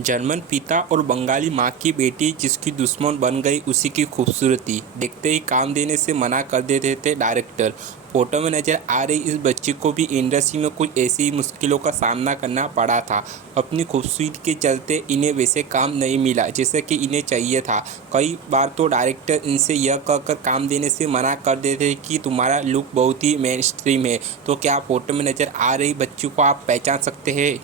German पिता और बंगाली माँ की बेटी जिसकी दुश्मन बन गई उसी की खूबसूरती, देखते ही काम देने से मना कर देते थे डायरेक्टर। फोटो में नजर आ रही इस बच्ची को भी इंडस्ट्री में कुछ ऐसी ही मुश्किलों का सामना करना पड़ा था। अपनी खूबसूरती के चलते इन्हें वैसे काम नहीं मिला जैसे कि इन्हें चाहिए था। कई बार तो डायरेक्टर इनसे यह कहकर काम देने से मना कर देते कि तुम्हारा लुक बहुत ही मेन स्ट्रीम है। तो क्या फोटो में नजर आ रही बच्ची को आप पहचान सकते हैं?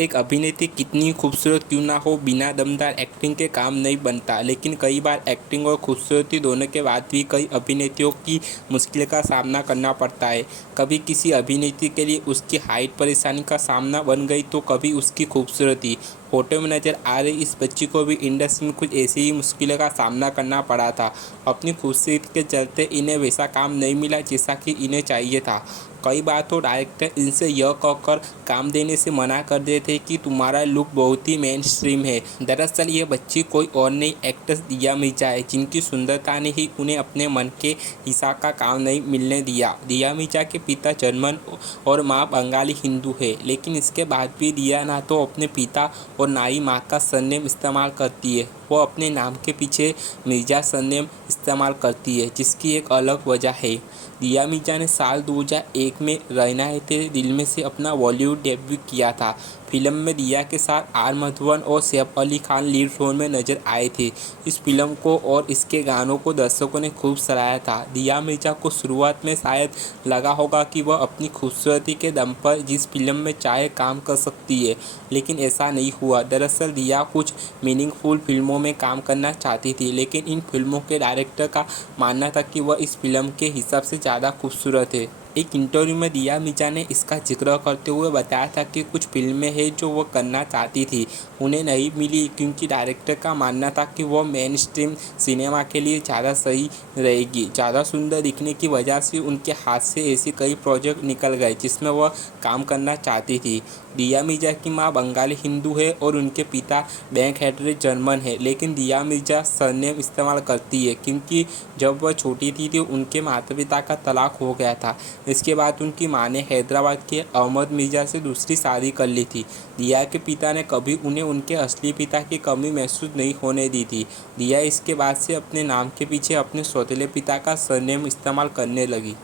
एक अभिनेत्री कितनी खूबसूरत क्यों ना हो, बिना दमदार एक्टिंग के काम नहीं बनता। लेकिन कई बार एक्टिंग और खूबसूरती दोनों के बाद भी कई अभिनेत्रियों की मुश्किल का सामना करना पड़ता है। कभी किसी अभिनेत्री के लिए उसकी हाइट परेशानी का सामना बन गई तो कभी उसकी खूबसूरती। फोटो में नजर आ रही इस बच्ची को भी इंडस्ट्री में कुछ ऐसी ही मुश्किलों का सामना करना पड़ा था। अपनी खूबसूरती के चलते इन्हें वैसा काम नहीं मिला जैसा कि इन्हें चाहिए था। कई बार तो डायरेक्टर इनसे यह कहकर काम देने से मना कर देते कि तुम्हारा लुक बहुत ही मेन स्ट्रीम है। दरअसल ये बच्ची कोई और नई एक्ट्रेस दिया मिर्जा है, जिनकी सुंदरता ने ही उन्हें अपने मन के हिसाब का काम नहीं मिलने दिया। दिया मिर्जा के पिता जर्मन और माँ बंगाली हिंदू है, लेकिन इसके बाद भी दिया ना तो अपने पिता और ना ही माँ का सरनेम इस्तेमाल करती है। वो अपने नाम के पीछे मिर्जा सरनेम इस्तेमाल करती है, जिसकी एक अलग वजह है। दिया मिर्जा ने साल 2001 में रहना है तेरे दिल में से अपना बॉलीवुड डेब्यू किया था। फिल्म में दिया के साथ आर माधवन और सैफ अली खान लीड रोल में नजर आए थे। इस फिल्म को और इसके गानों को दर्शकों ने खूब सराहा था। दिया मिर्जा को शुरुआत में शायद लगा होगा कि वह अपनी खूबसूरती के दम पर जिस फिल्म में चाहे काम कर सकती है, लेकिन ऐसा नहीं हुआ। दरअसल दिया कुछ मीनिंगफुल फिल्मों में काम करना चाहती थी, लेकिन इन फिल्मों के डायरेक्टर का मानना था कि वह इस फिल्म के हिसाब से ज़्यादा खूबसूरत है। एक इंटरव्यू में दिया मिर्जा ने इसका जिक्र करते हुए बताया था कि कुछ फिल्में हैं जो वो करना चाहती थी, उन्हें नहीं मिली क्योंकि डायरेक्टर का मानना था कि वो मेन स्ट्रीम सिनेमा के लिए ज़्यादा सही रहेगी। ज़्यादा सुंदर दिखने की वजह से उनके हाथ से ऐसे कई प्रोजेक्ट निकल गए जिसमें वह काम करना चाहती थी। दिया मिर्जा की माँ बंगाली हिंदू है और उनके पिता बैंक हेडरेट जर्मन है, लेकिन दिया मिर्जा सरनेम इस्तेमाल करती है क्योंकि जब वह छोटी थी तो उनके माता पिता का तलाक हो गया था। इसके बाद उनकी मां ने हैदराबाद के अहमद मिर्जा से दूसरी शादी कर ली थी। दिया के पिता ने कभी उन्हें उनके असली पिता की कमी महसूस नहीं होने दी थी। दिया इसके बाद से अपने नाम के पीछे अपने सौतेले पिता का सरनेम इस्तेमाल करने लगी।